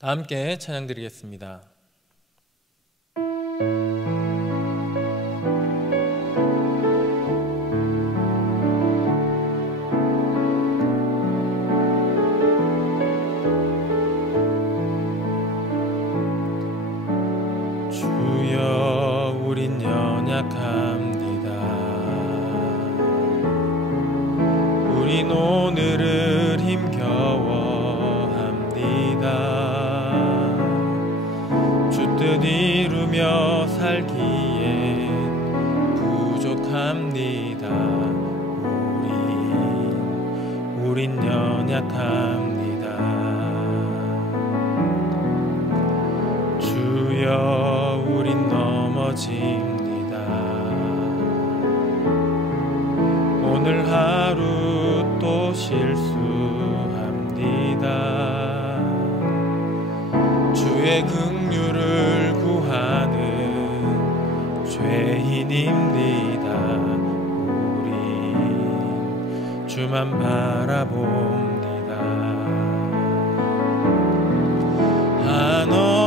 다 함께 찬양 드리겠습니다. 주여 우린 연약합니다. 우린 오늘을 힘겨워합니다. 뜻 이루며 살기엔 부족합니다. 우린 연약합니다. 주여 우린 넘어집니다. 오늘 하루 또 실수합니다. 주의 긍휼을 구하는 죄인입니다. 우린 주만 바라봅니다.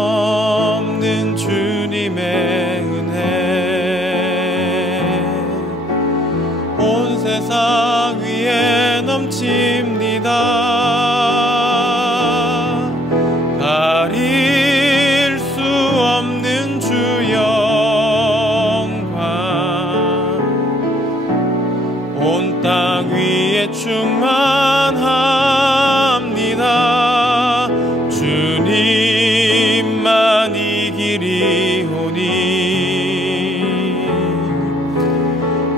한없는 주님의 은혜 온 세상 위에 넘칩니다. 충만합니다. 주님만 이 길이 오니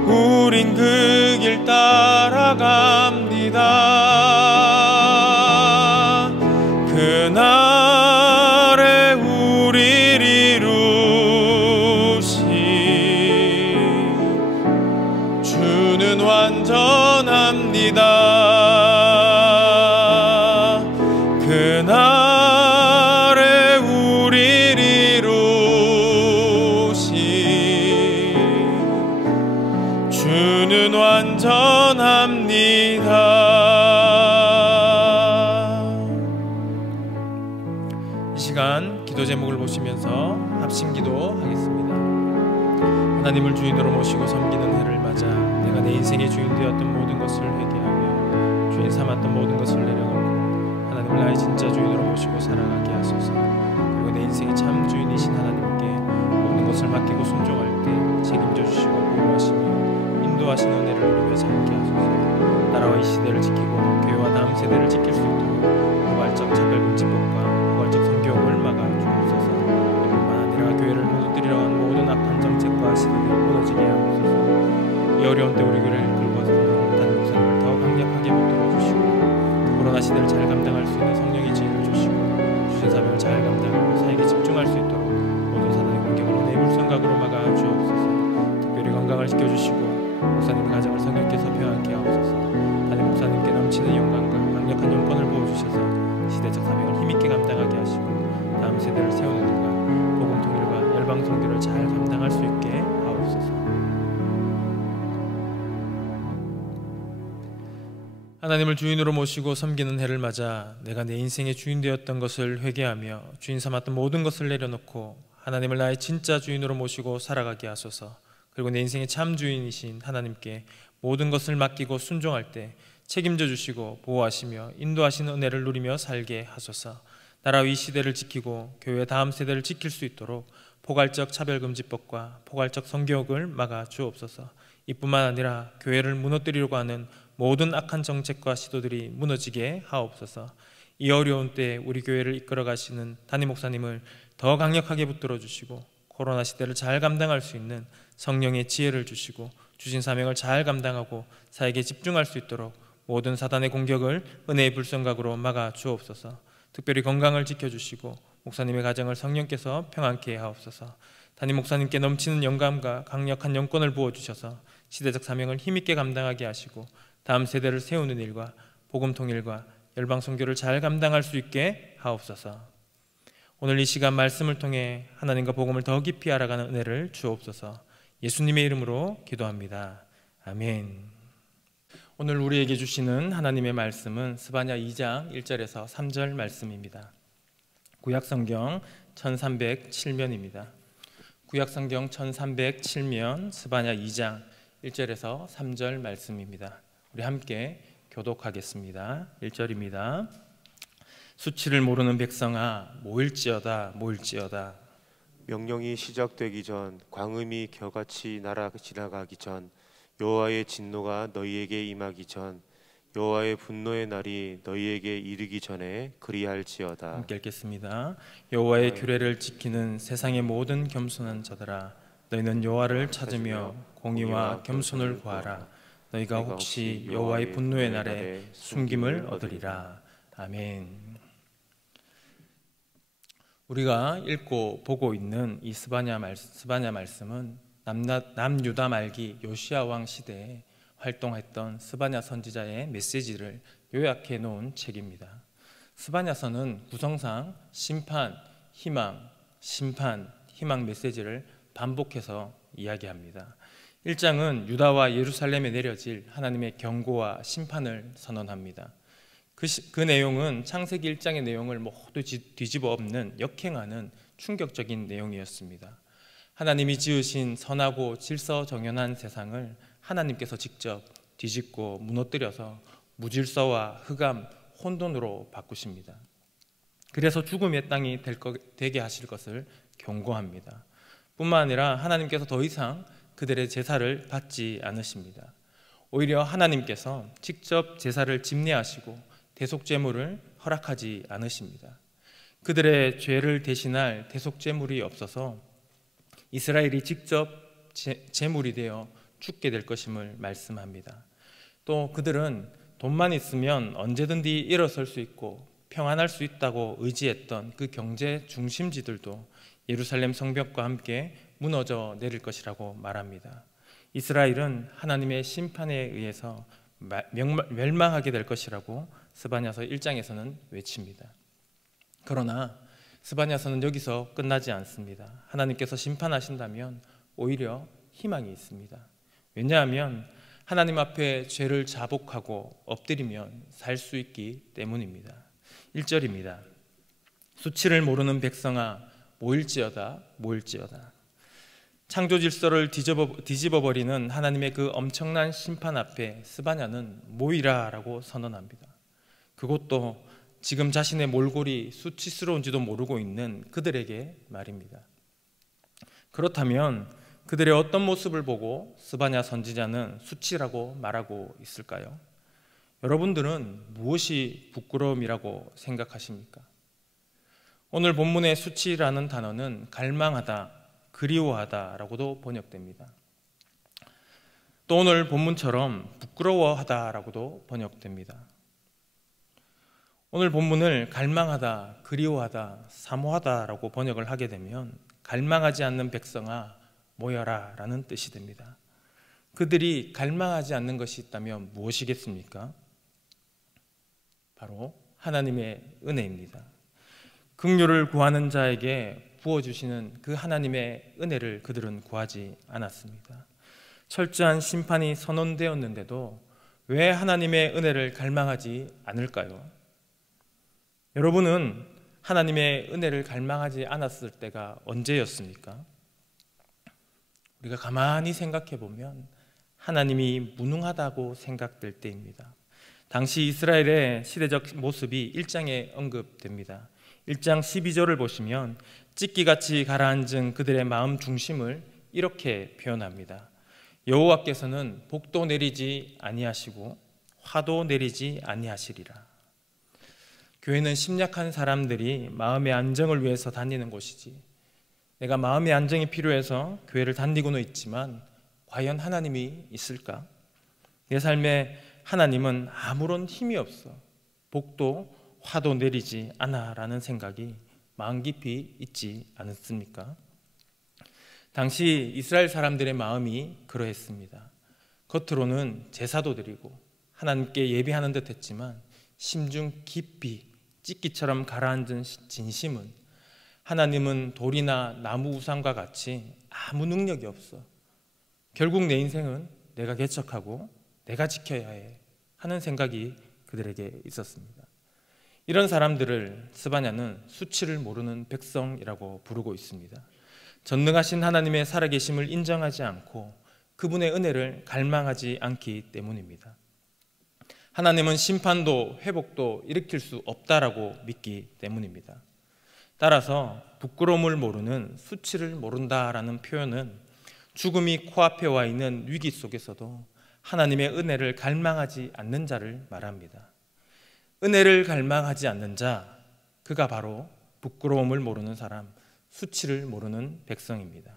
우린 그 길 따라갑니다. 그날에 우릴 이루신 주는 완전합니다. 그날에 우릴 이루신 주는 완전합니다. 이 시간 기도 제목을 보시면서 합심기도 하겠습니다. 하나님을 주인으로 모시고 섬기는 해를 맞아 내가 내 인생의 주인 되었던 모든 것을 회개하며 주인 삼았던 모든 것을 내려놓고 하나님을 나의 진짜 주인으로 모시고 살아가게 하소서. 그리고 내 인생의 참 주인이신 하나님께 모든 것을 맡기고 순종할 때 책임져 주시고 보호하시며 인도하시는 은혜를 누리며 살게 하소서. 나라와 이 시대를 지키고 교회와 다음 세대를 지킬 수 있도록 포괄적 차별금지법과 포괄적 성교육을 막아 주옵소서. 이뿐만 아니라 교회를 무너뜨리려 한 모든 악한 정책과 시대를 무너지게 하옵소서. 이 어려운 때 우리 교회를 이끌고 왔던 담임 목사님을 더 강력하게 붙들어 주시고 코로나 시대를 잘 감당할 수 있는 성령의 지혜를 주시고 주신 사명을 잘 감당하고 사역에 집중할 수 있도록 모든 사단의 공격을 은혜의 불성각으로 막아 주옵소서. 특별히 건강을 지켜주시고 목사님의 가정을 성령께서 평안케 하옵소서. 담임 목사님께 넘치는 영광과 강력한 영권을 부어주셔서 시대적 사명을 힘있게 감당하게 하시고 다음 세대를 세우는 일과 복음 통일과 열방 선교를 잘 감당할 수 있게 하옵소서. 하나님을 주인으로 모시고 섬기는 해를 맞아 내가 내 인생의 주인 되었던 것을 회개하며 주인 삼았던 모든 것을 내려놓고 하나님을 나의 진짜 주인으로 모시고 살아가게 하소서. 그리고 내 인생의 참 주인이신 하나님께 모든 것을 맡기고 순종할 때 책임져 주시고 보호하시며 인도하시는 은혜를 누리며 살게 하소서. 나라와 이 시대를 지키고 교회 다음 세대를 지킬 수 있도록 포괄적 차별금지법과 포괄적 성교육을 막아 주옵소서. 이뿐만 아니라 교회를 무너뜨리려고 하는 모든 악한 정책과 시도들이 무너지게 하옵소서. 이 어려운 때에 우리 교회를 이끌어 가시는 담임 목사님을 더 강력하게 붙들어 주시고 코로나 시대를 잘 감당할 수 있는 성령의 지혜를 주시고 주신 사명을 잘 감당하고 사역에 집중할 수 있도록 모든 사단의 공격을 은혜의 불성각으로 막아 주옵소서. 특별히 건강을 지켜주시고 목사님의 가정을 성령께서 평안케 하옵소서. 담임 목사님께 넘치는 영감과 강력한 영권을 부어주셔서 시대적 사명을 힘있게 감당하게 하시고 다음 세대를 세우는 일과 복음 통일과 열방 선교를 잘 감당할 수 있게 하옵소서. 오늘 이 시간 말씀을 통해 하나님과 복음을 더 깊이 알아가는 은혜를 주옵소서. 예수님의 이름으로 기도합니다. 아멘. 오늘 우리에게 주시는 하나님의 말씀은 스바냐 2장 1절에서 3절 말씀입니다. 구약성경 1307면입니다. 구약성경 1307면 스바냐 2장 1절에서 3절 말씀입니다. 우리 함께 교독하겠습니다. 1절입니다. 수치를 모르는 백성아 모일지어다 모일지어다. 명령이 시작되기 전 광음이 겨같이 날아 지나가기 전 여호와의 진노가 너희에게 임하기 전 여호와의 분노의 날이 너희에게 이르기 전에 그리할지어다. 함께 읽겠습니다. 여호와의 규례를 지키는 세상의 모든 겸손한 자들아 너희는 여호와를 찾으며 공의와 겸손을 구하라. 너희가 혹시 여호와의 분노의 날에 숨김을 얻으리라. 아멘. 우리가 읽고 보고 있는 이 스바냐 말씀은 남유다 말기 요시야 왕 시대에 활동했던 스바냐 선지자의 메시지를 요약해 놓은 책입니다. 스바냐서는 구성상 심판, 희망 메시지를 반복해서 이야기합니다. 1장은 유다와 예루살렘에 내려질 하나님의 경고와 심판을 선언합니다. 그 내용은 창세기 1장의 내용을 모두 뒤집어 엎는 역행하는 충격적인 내용이었습니다. 하나님이 지으신 선하고 질서정연한 세상을 하나님께서 직접 뒤집고 무너뜨려서 무질서와 흑암, 혼돈으로 바꾸십니다. 그래서 죽음의 땅이 되게 하실 것을 경고합니다. 뿐만 아니라 하나님께서 더 이상 그들의 제사를 받지 않으십니다. 오히려 하나님께서 직접 제사를 집례하시고 대속제물을 허락하지 않으십니다. 그들의 죄를 대신할 대속제물이 없어서 이스라엘이 직접 제물이 되어 죽게 될 것임을 말씀합니다. 또 그들은 돈만 있으면 언제든지 일어설 수 있고 평안할 수 있다고 의지했던 그 경제 중심지들도 예루살렘 성벽과 함께 무너져 내릴 것이라고 말합니다. 이스라엘은 하나님의 심판에 의해서 멸망하게 될 것이라고 스바냐서 1장에서는 외칩니다. 그러나 스바냐서는 여기서 끝나지 않습니다. 하나님께서 심판하신다면 오히려 희망이 있습니다. 왜냐하면 하나님 앞에 죄를 자복하고 엎드리면 살 수 있기 때문입니다. 1절입니다. 수치를 모르는 백성아, 모일지어다, 모일지어다. 창조 질서를 뒤집어버리는 하나님의 그 엄청난 심판 앞에 스바냐는 모이라라고 선언합니다. 그것도 지금 자신의 몰골이 수치스러운지도 모르고 있는 그들에게 말입니다. 그렇다면 그들의 어떤 모습을 보고 스바냐 선지자는 수치라고 말하고 있을까요? 여러분들은 무엇이 부끄러움이라고 생각하십니까? 오늘 본문의 수치라는 단어는 갈망하다, 그리워하다라고도 번역됩니다. 또 오늘 본문처럼 부끄러워하다라고도 번역됩니다. 오늘 본문을 갈망하다, 그리워하다, 사모하다라고 번역을 하게 되면 갈망하지 않는 백성아 모여라 라는 뜻이 됩니다. 그들이 갈망하지 않는 것이 있다면 무엇이겠습니까? 바로 하나님의 은혜입니다. 긍휼을 구하는 자에게 부어주시는 그 하나님의 은혜를 그들은 구하지 않았습니다. 철저한 심판이 선언되었는데도 왜 하나님의 은혜를 갈망하지 않을까요? 여러분은 하나님의 은혜를 갈망하지 않았을 때가 언제였습니까? 우리가 가만히 생각해 보면 하나님이 무능하다고 생각될 때입니다. 당시 이스라엘의 시대적 모습이 1장에 언급됩니다. 1장 12절을 보시면 찢기같이 가라앉은 그들의 마음 중심을 이렇게 표현합니다. 여호와께서는 복도 내리지 아니하시고 화도 내리지 아니하시리라. 교회는 심약한 사람들이 마음의 안정을 위해서 다니는 곳이지, 내가 마음의 안정이 필요해서 교회를 다니고는 있지만 과연 하나님이 있을까? 내 삶에 하나님은 아무런 힘이 없어, 복도 화도 내리지 않아 라는 생각이 마음 깊이 있지 않습니까? 당시 이스라엘 사람들의 마음이 그러했습니다. 겉으로는 제사도 드리고 하나님께 예배하는 듯 했지만 심중 깊이 찢기처럼 가라앉은 진심은 하나님은 돌이나 나무 우상과 같이 아무 능력이 없어, 결국 내 인생은 내가 개척하고 내가 지켜야 해 하는 생각이 그들에게 있었습니다. 이런 사람들을 스바냐는 수치를 모르는 백성이라고 부르고 있습니다. 전능하신 하나님의 살아계심을 인정하지 않고 그분의 은혜를 갈망하지 않기 때문입니다. 하나님은 심판도 회복도 일으킬 수 없다라고 믿기 때문입니다. 따라서 부끄러움을 모르는, 수치를 모른다라는 표현은 죽음이 코앞에 와 있는 위기 속에서도 하나님의 은혜를 갈망하지 않는 자를 말합니다. 은혜를 갈망하지 않는 자, 그가 바로 부끄러움을 모르는 사람, 수치를 모르는 백성입니다.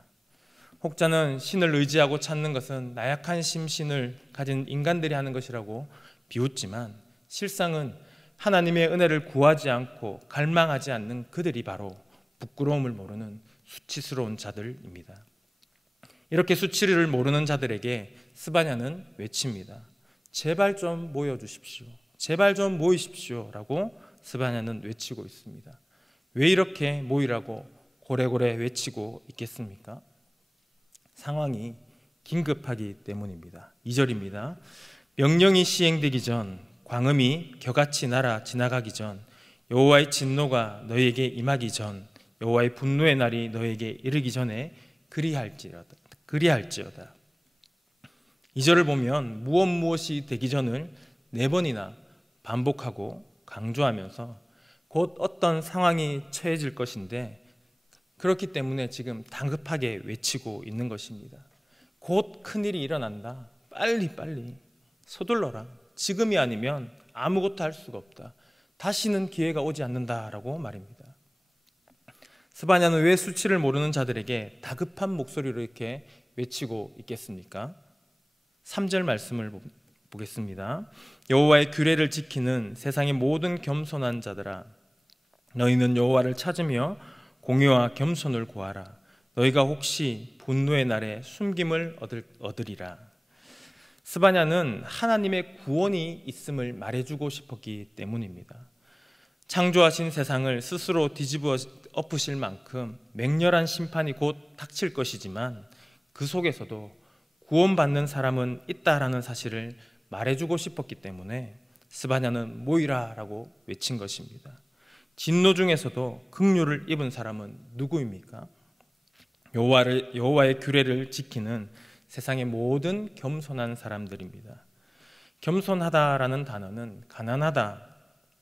혹자는 신을 의지하고 찾는 것은 나약한 심신을 가진 인간들이 하는 것이라고 비웃지만 실상은 하나님의 은혜를 구하지 않고 갈망하지 않는 그들이 바로 부끄러움을 모르는 수치스러운 자들입니다. 이렇게 수치를 모르는 자들에게 스바냐는 외칩니다. 제발 좀 모여주십시오. 제발 좀 모이십시오 라고 스바냐는 외치고 있습니다. 왜 이렇게 모이라고 고래고래 외치고 있겠습니까? 상황이 긴급하기 때문입니다. 2절입니다. 명령이 시행되기 전, 광음이 겨같이 날아 지나가기 전, 여호와의 진노가 너희에게 임하기 전, 여호와의 분노의 날이 너희에게 이르기 전에 그리할지어다. 2절을 보면 무엇이 되기 전을 4번이나 반복하고 강조하면서 곧 어떤 상황이 처해질 것인데, 그렇기 때문에 지금 다급하게 외치고 있는 것입니다. 곧 큰일이 일어난다. 빨리 서둘러라. 지금이 아니면 아무것도 할 수가 없다. 다시는 기회가 오지 않는다라고 말입니다. 스바냐는 왜 수치를 모르는 자들에게 다급한 목소리로 이렇게 외치고 있겠습니까? 3절 말씀을 보겠습니다. 여호와의 규례를 지키는 세상의 모든 겸손한 자들아, 너희는 여호와를 찾으며 공의와 겸손을 구하라. 너희가 혹시 분노의 날에 숨김을 얻으리라. 스바냐는 하나님의 구원이 있음을 말해주고 싶었기 때문입니다. 창조하신 세상을 스스로 뒤집어 엎으실 만큼 맹렬한 심판이 곧 닥칠 것이지만 그 속에서도 구원받는 사람은 있다라는 사실을 말해주고 싶었기 때문에 스바냐는 모이라라고 외친 것입니다. 진노 중에서도 긍휼을 입은 사람은 누구입니까? 여호와의 규례를 지키는 세상의 모든 겸손한 사람들입니다. 겸손하다라는 단어는 가난하다,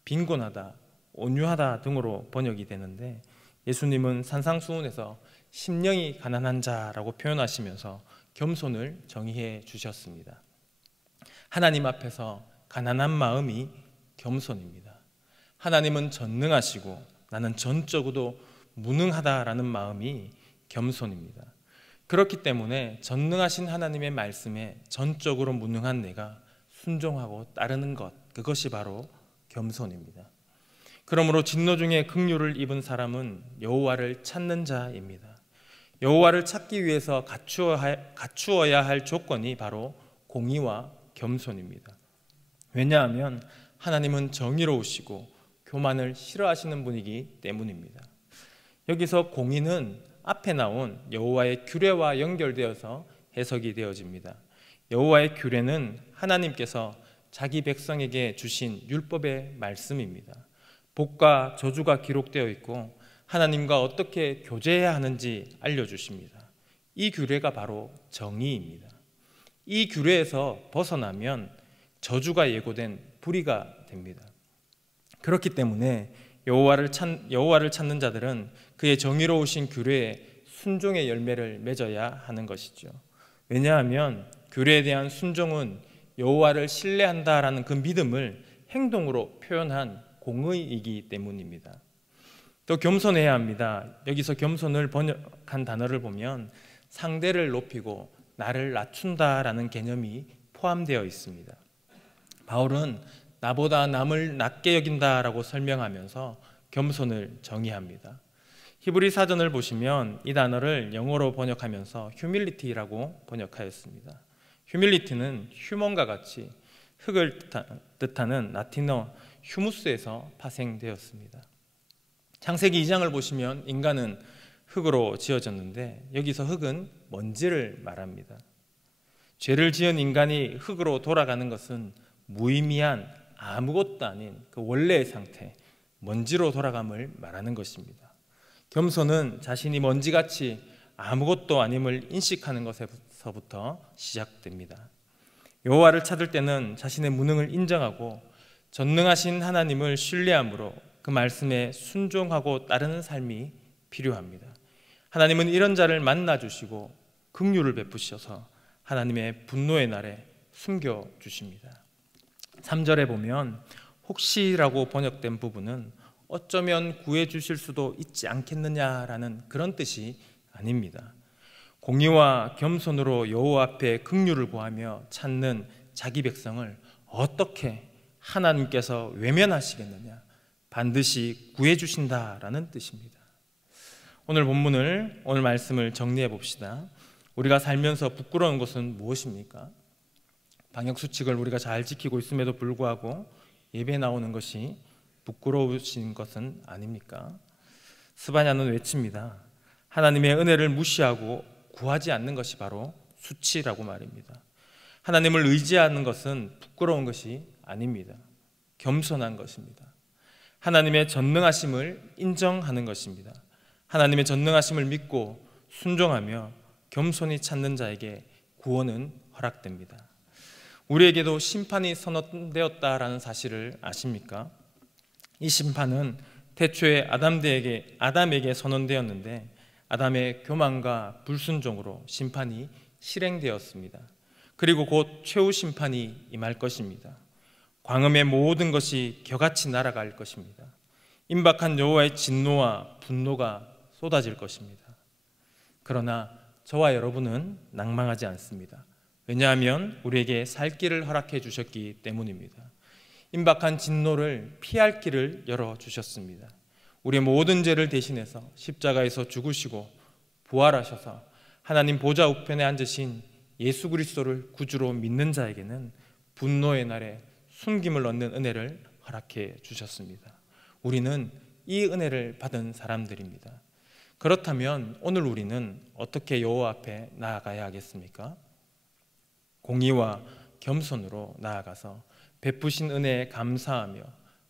빈곤하다, 온유하다 등으로 번역이 되는데, 예수님은 산상수훈에서 심령이 가난한 자라고 표현하시면서 겸손을 정의해 주셨습니다. 하나님 앞에서 가난한 마음이 겸손입니다. 하나님은 전능하시고 나는 전적으로 무능하다라는 마음이 겸손입니다. 그렇기 때문에 전능하신 하나님의 말씀에 전적으로 무능한 내가 순종하고 따르는 것, 그것이 바로 겸손입니다. 그러므로 진노 중에 긍휼을 입은 사람은 여호와를 찾는 자입니다. 여호와를 찾기 위해서 갖추어야 할 조건이 바로 공의와 겸손입니다. 왜냐하면 하나님은 정의로우시고 교만을 싫어하시는 분이기 때문입니다. 여기서 공의는 앞에 나온 여호와의 규례와 연결되어서 해석이 되어집니다. 여호와의 규례는 하나님께서 자기 백성에게 주신 율법의 말씀입니다. 복과 저주가 기록되어 있고 하나님과 어떻게 교제해야 하는지 알려주십니다. 이 규례가 바로 정의입니다. 이 규례에서 벗어나면 저주가 예고된 불의가 됩니다. 그렇기 때문에 여호와를 찾는 자들은 그의 정의로우신 규례에 순종의 열매를 맺어야 하는 것이죠. 왜냐하면 규례에 대한 순종은 여호와를 신뢰한다라는 그 믿음을 행동으로 표현한 공의이기 때문입니다. 또 겸손해야 합니다. 여기서 겸손을 번역한 단어를 보면 상대를 높이고 나를 낮춘다라는 개념이 포함되어 있습니다. 바울은 나보다 남을 낮게 여긴다라고 설명하면서 겸손을 정의합니다. 히브리 사전을 보시면 이 단어를 영어로 번역하면서 humility라고 번역하였습니다. humility는 휴먼과 같이 흙을 뜻하는 라틴어 휴무스에서 파생되었습니다. 창세기 2장을 보시면 인간은 흙으로 지어졌는데 여기서 흙은 먼지를 말합니다. 죄를 지은 인간이 흙으로 돌아가는 것은 무의미한 아무것도 아닌 그 원래의 상태, 먼지로 돌아감을 말하는 것입니다. 겸손은 자신이 먼지같이 아무것도 아님을 인식하는 것에서부터 시작됩니다. 여호와를 찾을 때는 자신의 무능을 인정하고 전능하신 하나님을 신뢰함으로 그 말씀에 순종하고 따르는 삶이 필요합니다. 하나님은 이런 자를 만나주시고 긍휼을 베푸셔서 하나님의 분노의 날에 숨겨주십니다. 3절에 보면 혹시라고 번역된 부분은 어쩌면 구해주실 수도 있지 않겠느냐라는 그런 뜻이 아닙니다. 공의와 겸손으로 여호와 앞에 긍휼을 구하며 찾는 자기 백성을 어떻게 하나님께서 외면하시겠느냐, 반드시 구해주신다라는 뜻입니다. 오늘 말씀을 정리해 봅시다. 우리가 살면서 부끄러운 것은 무엇입니까? 방역수칙을 우리가 잘 지키고 있음에도 불구하고 예배 나오는 것이 부끄러우신 것은 아닙니까? 스바냐는 외칩니다. 하나님의 은혜를 무시하고 구하지 않는 것이 바로 수치라고 말입니다. 하나님을 의지하는 것은 부끄러운 것이 아닙니다. 겸손한 것입니다. 하나님의 전능하심을 인정하는 것입니다. 하나님의 전능하심을 믿고 순종하며 겸손히 찾는 자에게 구원은 허락됩니다. 우리에게도 심판이 선언되었다라는 사실을 아십니까? 이 심판은 태초에 아담에게 선언되었는데 아담의 교만과 불순종으로 심판이 실행되었습니다. 그리고 곧 최후 심판이 임할 것입니다. 광음의 모든 것이 겨같이 날아갈 것입니다. 임박한 여호와의 진노와 분노가 쏟아질 것입니다. 그러나 저와 여러분은 낭망하지 않습니다. 왜냐하면 우리에게 살 길을 허락해 주셨기 때문입니다. 임박한 진노를 피할 길을 열어주셨습니다. 우리의 모든 죄를 대신해서 십자가에서 죽으시고 부활하셔서 하나님 보좌 우편에 앉으신 예수 그리스도를 구주로 믿는 자에게는 분노의 날에 숨김을 얻는 은혜를 허락해 주셨습니다. 우리는 이 은혜를 받은 사람들입니다. 그렇다면 오늘 우리는 어떻게 여호와 앞에 나아가야 하겠습니까? 공의와 겸손으로 나아가서 베푸신 은혜에 감사하며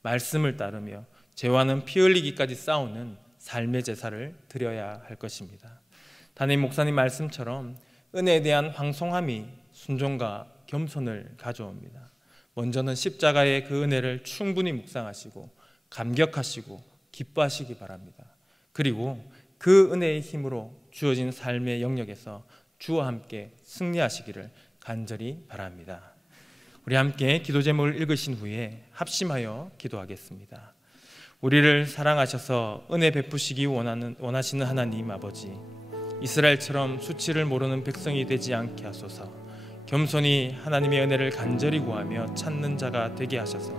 말씀을 따르며 죄와는 피 흘리기까지 싸우는 삶의 제사를 드려야 할 것입니다. 담임 목사님 말씀처럼 은혜에 대한 황송함이 순종과 겸손을 가져옵니다. 먼저는 십자가의 그 은혜를 충분히 묵상하시고 감격하시고 기뻐하시기 바랍니다. 그리고 그 은혜의 힘으로 주어진 삶의 영역에서 주와 함께 승리하시기를 간절히 바랍니다. 우리 함께 기도 제목을 읽으신 후에 합심하여 기도하겠습니다. 우리를 사랑하셔서 은혜 베푸시기 원하시는 하나님 아버지, 이스라엘처럼 수치를 모르는 백성이 되지 않게 하소서. 겸손히 하나님의 은혜를 간절히 구하며 찾는 자가 되게 하셔서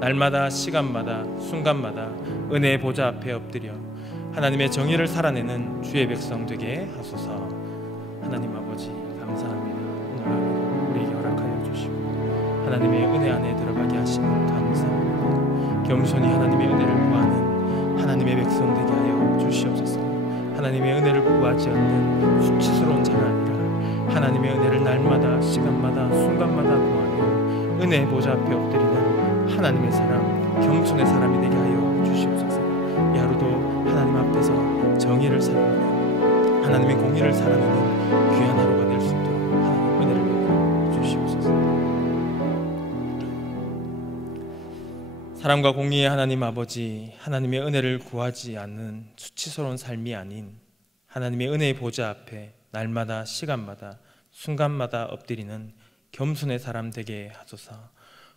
날마다 시간마다 순간마다 은혜의 보좌 앞에 엎드려 하나님의 정의를 살아내는 주의 백성 되게 하소서. 하나님 아버지 감사합니다. 오늘 하루 우리에게 허락하여 주시고 하나님의 은혜 안에 들어가게 하시면 감사합니다. 겸손히 하나님의 은혜를 구하는 하나님의 백성 되게 하여 주시옵소서. 하나님의 은혜를 구하지 않는 수치스러운 자가 아니라 하나님의 은혜를 날마다 시간마다 순간마다 구하며 은혜의 보좌 앞에 엎드리는 하나님의 사람, 겸손의 사람이 되게 하여 주시옵소서. 이 하루도 하나님 앞에서 정의를 살아내는 하나님의 공의를 살아내는 귀한 하루가 될 수 있도록 하나님 은혜를 베풀어 주시옵소서. 사랑과 공의의 하나님 아버지, 하나님의 은혜를 구하지 않는 수치스러운 삶이 아닌 하나님의 은혜의 보좌 앞에 날마다 시간마다 순간마다 엎드리는 겸손의 사람 되게 하소서.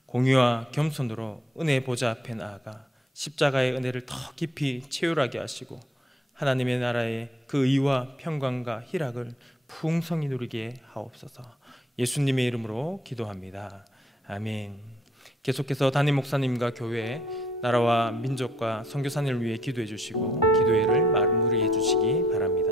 공의와 겸손으로 은혜의 보좌 앞에 나아가 십자가의 은혜를 더 깊이 체휼하게 하시고 하나님의 나라의 그 의와 평강과 희락을 풍성히 누리게 하옵소서. 예수님의 이름으로 기도합니다. 아멘. 계속해서 담임 목사님과 교회, 나라와 민족과 선교사님을 위해 기도해 주시고 기도회를 마무리해 주시기 바랍니다.